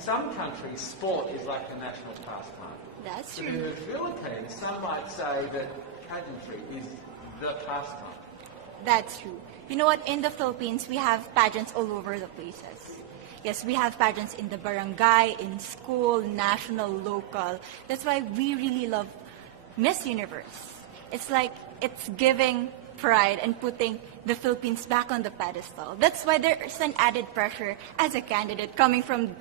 some countries, sport is like the national pastime. That's But in true. the Philippines, some might say that pageantry is the pastime. That's true. You know what? In the Philippines, we have pageants all over the places. Yes, we have pageants in the barangay, in school, national, local. That's why we really love Miss Universe. It's like it's giving pride and putting the Philippines back on the pedestal. That's why there's an added pressure as a candidate coming from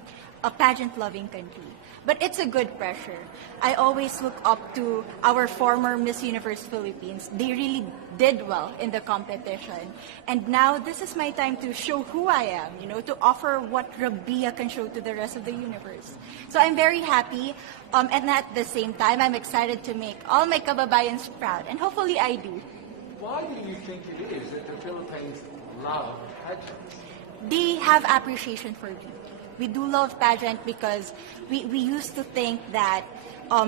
a pageant-loving country. But it's a good pressure. I always look up to our former Miss Universe Philippines. They really did well in the competition. And now this is my time to show who I am, to offer what Rabiya can show to the rest of the universe. So I'm very happy. And at the same time, I'm excited to make all my kababayans proud. And hopefully I do. Why do you think it is that the Philippines love pageants? They have appreciation for beauty. We do love pageant because we used to think that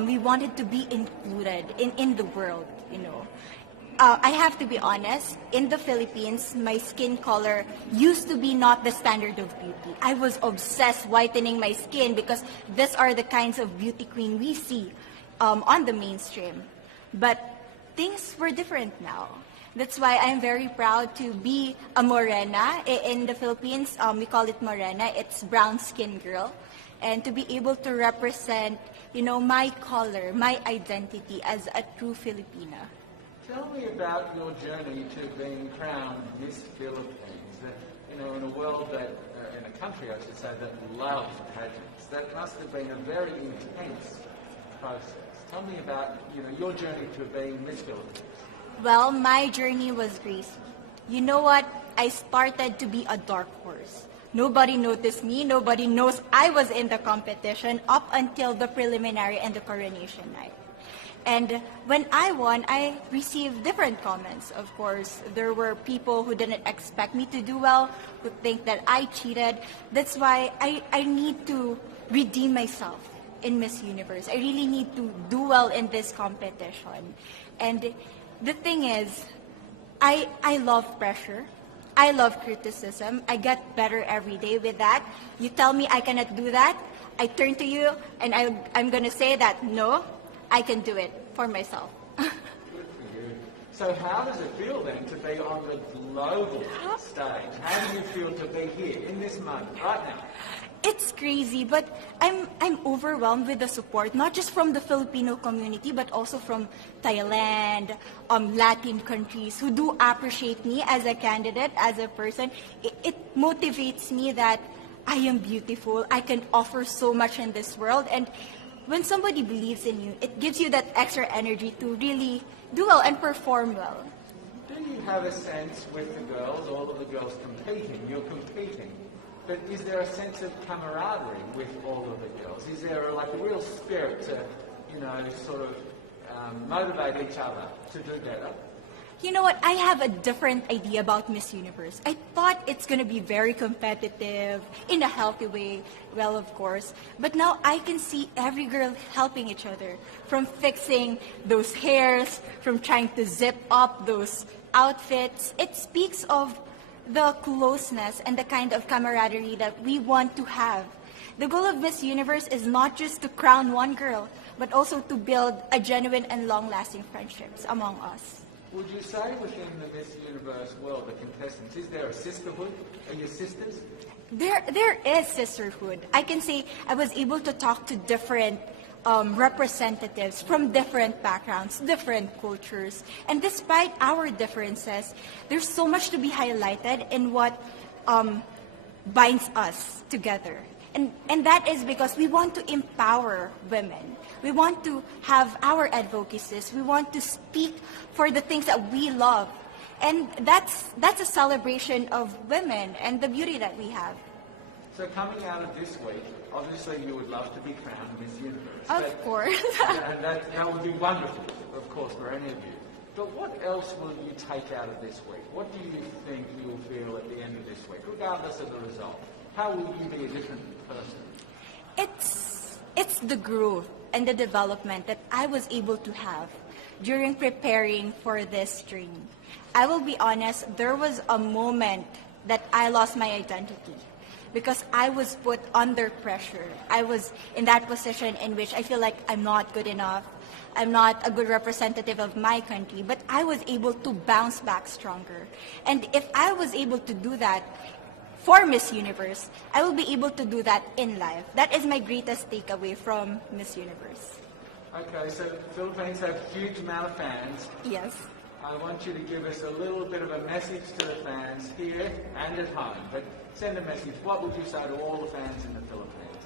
we wanted to be included in the world, I have to be honest, in the Philippines, my skin color used to be not the standard of beauty. I was obsessed whitening my skin because these are the kinds of beauty queen we see on the mainstream. But things were different now. That's why I'm very proud to be a morena. In the Philippines, we call it morena. It's brown skin girl. And to be able to represent, my color, my identity as a true Filipina. Tell me about your journey to being crowned Miss Philippines. That, in a world that, in a country, I should say, that loves pageants. That must have been a very intense process. Tell me about, your journey to being Miss Philippines. Well, my journey was crazy. You know what? I started to be a dark horse. Nobody noticed me. Nobody knows I was in the competition up until the preliminary and the coronation night. And when I won, I received different comments, of course. There were people who didn't expect me to do well, who think that I cheated. That's why I need to redeem myself in Miss Universe. I really need to do well in this competition. And the thing is, I love pressure. I love criticism. I get better every day with that. You tell me I cannot do that, I turn to you and I'm going to say that, no, I can do it for myself. Good for you. So how does it feel then to be on the global stage? How do you feel to be here in this moment, right now? It's crazy, but I'm overwhelmed with the support, not just from the Filipino community, but also from Thailand, Latin countries who do appreciate me as a candidate, as a person. It motivates me that I am beautiful, I can offer so much in this world, and when somebody believes in you, it gives you that extra energy to really do well and perform well. Do you have a sense with the girls, all of the girls competing, you're competing, but is there a sense of camaraderie with all of the girls? Is there a real spirit to, sort of motivate each other to do better? You know what? I have a different idea about Miss Universe. I thought it's going to be very competitive, in a healthy way, well, of course. But now I can see every girl helping each other, from fixing those hairs, from trying to zip up those outfits. It speaks of the closeness and the kind of camaraderie that we want to have. The goal of Miss Universe is not just to crown one girl, but also to build a genuine and long-lasting friendships among us. Would you say within the Miss Universe world, the contestants, is there a sisterhood? Are you sisters? There is sisterhood. I can say I was able to talk to different representatives from different backgrounds, different cultures. And despite our differences, there's so much to be highlighted in what binds us together. And that is because we want to empower women. We want to have our advocacies. We want to speak for the things that we love. And that's a celebration of women and the beauty that we have. So coming out of this week, obviously you would love to be crowned Miss Universe. Of course. And that would be wonderful, of course, for any of you. But what else will you take out of this week? What do you think you'll feel at the end of this week, regardless of the result? How will you be a different person? It's the growth and the development that I was able to have during preparing for this dream. I will be honest, there was a moment that I lost my identity. because I was put under pressure. I was in that position in which I feel like I'm not good enough. I'm not a good representative of my country, but I was able to bounce back stronger. And if I was able to do that for Miss Universe, I will be able to do that in life. That is my greatest takeaway from Miss Universe. Okay, so the Philippines have a huge amount of fans. Yes. I want you to give us a little bit of a message to the fans here and at home. But send a message. What would you say to all the fans in the Philippines?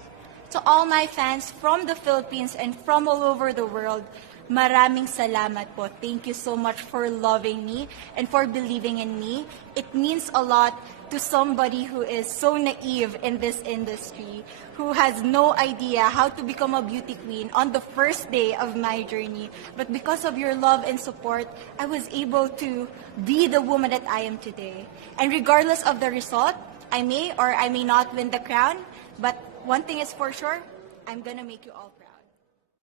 To all my fans from the Philippines and from all over the world, maraming salamat po. Thank you so much for loving me and for believing in me. It means a lot to somebody who is so naive in this industry, who has no idea how to become a beauty queen on the first day of my journey. But because of your love and support, I was able to be the woman that I am today. And regardless of the result, I may or I may not win the crown, but one thing is for sure, I'm gonna make you all proud.